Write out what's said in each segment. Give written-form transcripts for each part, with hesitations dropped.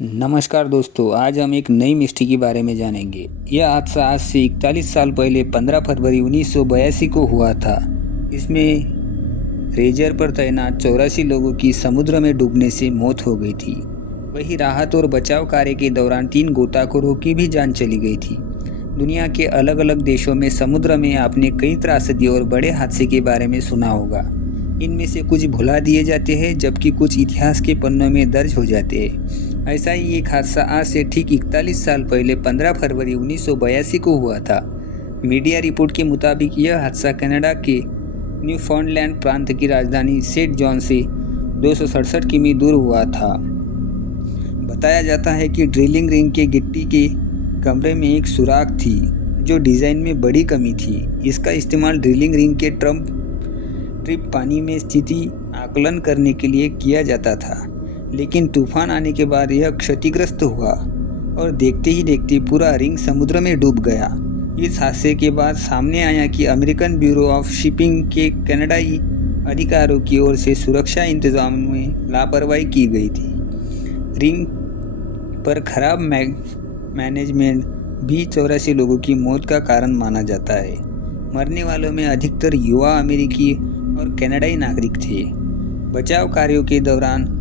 नमस्कार दोस्तों, आज हम एक नई मिस्ट्री के बारे में जानेंगे। यह हादसा आज से 41 साल पहले 15 फरवरी 1982 को हुआ था। इसमें रेजर पर तैनात 84 लोगों की समुद्र में डूबने से मौत हो गई थी। वहीं राहत और बचाव कार्य के दौरान 3 गोताखोरों की भी जान चली गई थी। दुनिया के अलग अलग देशों में समुद्र में आपने कई त्रासदी और बड़े हादसे के बारे में सुना होगा। इनमें से कुछ भुला दिए जाते हैं, जबकि कुछ इतिहास के पन्नों में दर्ज हो जाते हैं। ऐसा ही एक हादसा आज से ठीक 41 साल पहले 15 फरवरी 1982 को हुआ था। मीडिया रिपोर्ट के मुताबिक यह हादसा कनाडा के न्यूफाउंडलैंड प्रांत की राजधानी सेंट जॉन से 267 किमी दूर हुआ था। बताया जाता है कि ड्रिलिंग रिंग के गिट्टी के कमरे में एक सुराख थी, जो डिज़ाइन में बड़ी कमी थी। इसका इस्तेमाल ड्रिलिंग रिंग के ट्रिप पानी में स्थिति आकलन करने के लिए किया जाता था, लेकिन तूफान आने के बाद यह क्षतिग्रस्त हुआ और देखते ही देखते पूरा रिंग समुद्र में डूब गया। इस हादसे के बाद सामने आया कि अमेरिकन ब्यूरो ऑफ शिपिंग के कनाडाई अधिकारियों की ओर से सुरक्षा इंतजाम में लापरवाही की गई थी। रिंग पर खराब मैनेजमेंट भी 84 लोगों की मौत का कारण माना जाता है। मरने वालों में अधिकतर युवा अमेरिकी और कनाडाई नागरिक थे। बचाव कार्यों के दौरान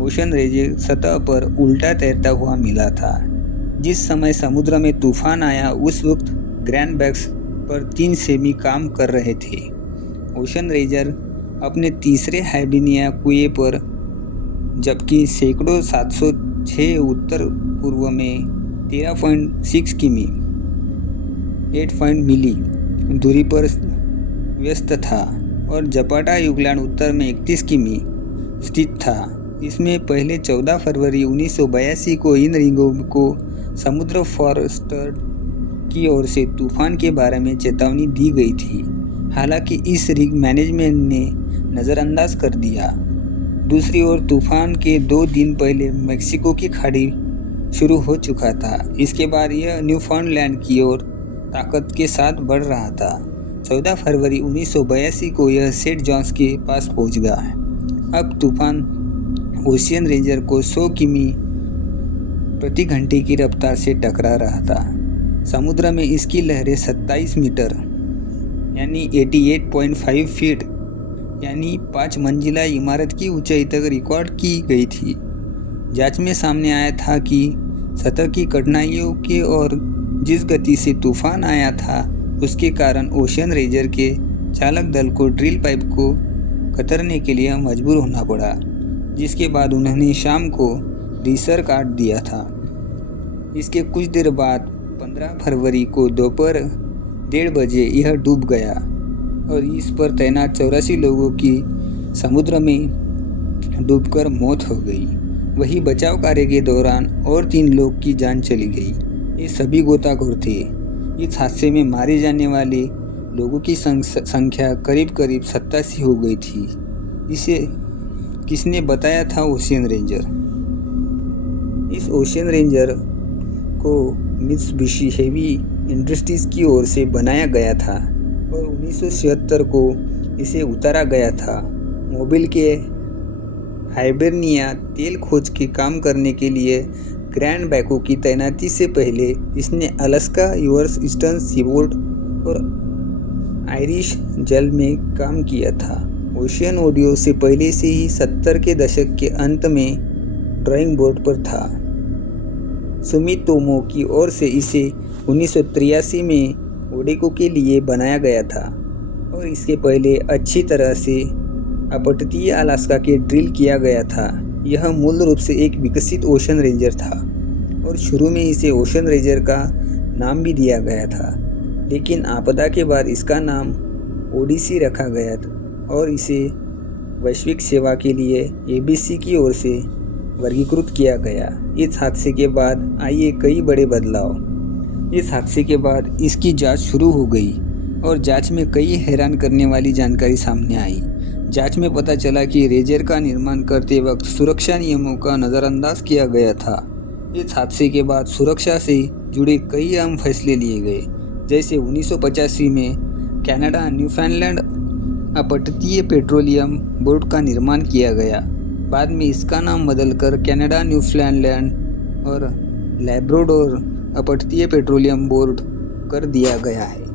ओशन रेजर सतह पर उल्टा तैरता हुआ मिला था। जिस समय समुद्र में तूफान आया, उस वक्त ग्रैंड बैंक्स पर 3 सेमी काम कर रहे थे। ओशन रेजर अपने तीसरे हाइबेनिया कुएं पर, जबकि सैकड़ों 706 उत्तर पूर्व में 13.6 किमी 8 मिली दूरी पर व्यस्त था और जपाटा युगलैंड उत्तर में 31 किमी स्थित था। इसमें पहले 14 फरवरी 1982 को इन रिंगों को समुद्र फॉरेस्टर की ओर से तूफान के बारे में चेतावनी दी गई थी। हालांकि इस रिंग मैनेजमेंट ने नज़रअंदाज कर दिया। दूसरी ओर तूफान के 2 दिन पहले मेक्सिको की खाड़ी शुरू हो चुका था। इसके बाद यह न्यूफाउंडलैंड की ओर ताकत के साथ बढ़ रहा था। 14 फरवरी 1982 को यह सेंट जॉन्स के पास पहुंच गया। अब तूफान ओशियन रेंजर को 100 किमी प्रति घंटे की रफ्तार से टकरा रहा था। समुद्र में इसकी लहरें 27 मीटर यानी 88.5 फीट यानी 5 मंजिला इमारत की ऊंचाई तक रिकॉर्ड की गई थी। जांच में सामने आया था कि सतह की कठिनाइयों के और जिस गति से तूफान आया था, उसके कारण ओशन रेजर के चालक दल को ड्रिल पाइप को कतरने के लिए मजबूर होना पड़ा, जिसके बाद उन्होंने शाम को रीसर काट दिया था। इसके कुछ देर बाद 15 फरवरी को दोपहर 1:30 बजे यह डूब गया और इस पर तैनात 84 लोगों की समुद्र में डूबकर मौत हो गई। वही बचाव कार्य के दौरान और 3 लोग की जान चली गई। ये सभी गोताखोर थे। इस हादसे में मारे जाने वाले लोगों की संख्या करीब 87 हो गई थी। इसे किसने बताया था? Ocean ranger. इस ओशियन रेंजर को मित्सुबिशी हेवी इंडस्ट्रीज की ओर से बनाया गया था और 1976 को इसे उतारा गया था। मोबिल के हाइबेनिया तेल खोज के काम करने के लिए ग्रैंड बैंकों की तैनाती से पहले इसने अलास्का, यूएस ईस्टर्न सीबोर्ड और आयरिश जल में काम किया था। ओशियन ऑडियो से पहले से ही 70 के दशक के अंत में ड्राइंग बोर्ड पर था। सुमितोमो की ओर से इसे 1983 में ओडेको के लिए बनाया गया था और इसके पहले अच्छी तरह से अपतटीय अलास्का के ड्रिल किया गया था। यह मूल रूप से एक विकसित ओशन रेंजर था और शुरू में इसे ओशन रेंजर का नाम भी दिया गया था, लेकिन आपदा के बाद इसका नाम ओडिसी रखा गया और इसे वैश्विक सेवा के लिए एबीसी की ओर से वर्गीकृत किया गया। इस हादसे के बाद आए कई बड़े बदलाव। इस हादसे के बाद इसकी जांच शुरू हो गई और जांच में कई हैरान करने वाली जानकारी सामने आई। जांच में पता चला कि रेजर का निर्माण करते वक्त सुरक्षा नियमों का नज़रअंदाज किया गया था। इस हादसे के बाद सुरक्षा से जुड़े कई अहम फैसले लिए गए, जैसे 1985 में कनाडा न्यूफाउंडलैंड अपतटीय पेट्रोलियम बोर्ड का निर्माण किया गया। बाद में इसका नाम बदलकर कनाडा न्यूफाउंडलैंड और लैब्राडोर अपतटीय पेट्रोलियम बोर्ड कर दिया गया है।